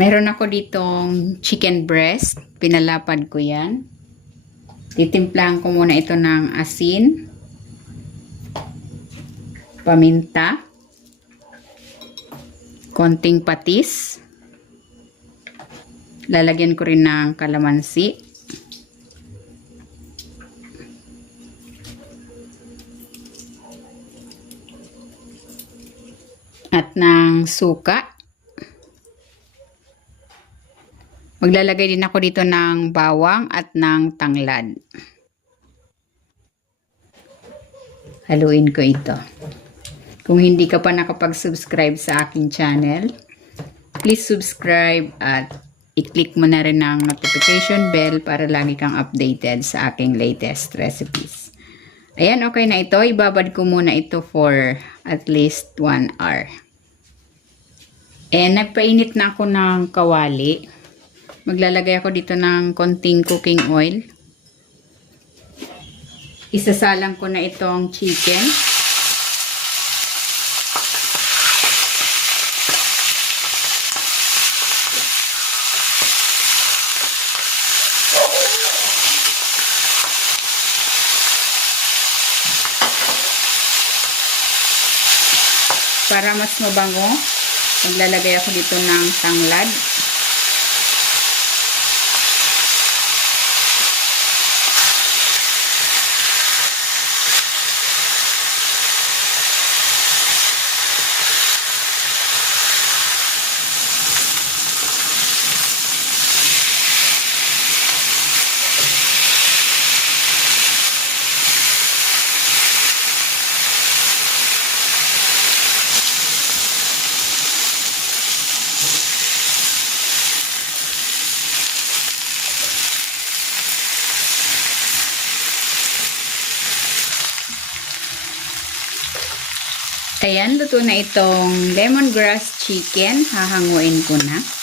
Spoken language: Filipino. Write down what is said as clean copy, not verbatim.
Meron ako ditong chicken breast. Pinalapad ko yan. Titimplahan ko muna ito ng asin, paminta, konting patis. Lalagyan ko rin ng kalamansi. At ng suka. Maglalagay din ako dito ng bawang at ng tanglad. Haluin ko ito. Kung hindi ka pa nakapag-subscribe sa aking channel, please subscribe at i-click mo na rin ang notification bell para lagi kang updated sa aking latest recipes. Ayan, okay na ito. Ibabad ko muna ito for at least 1 hour. And nagpainit na ako ng kawali. Maglalagay ako dito ng konting cooking oil. Isasalang ko na itong chicken. Para mas mabango, maglalagay ako dito ng tanglad. Ayan, luto na itong lemongrass chicken. Hahanguin ko na.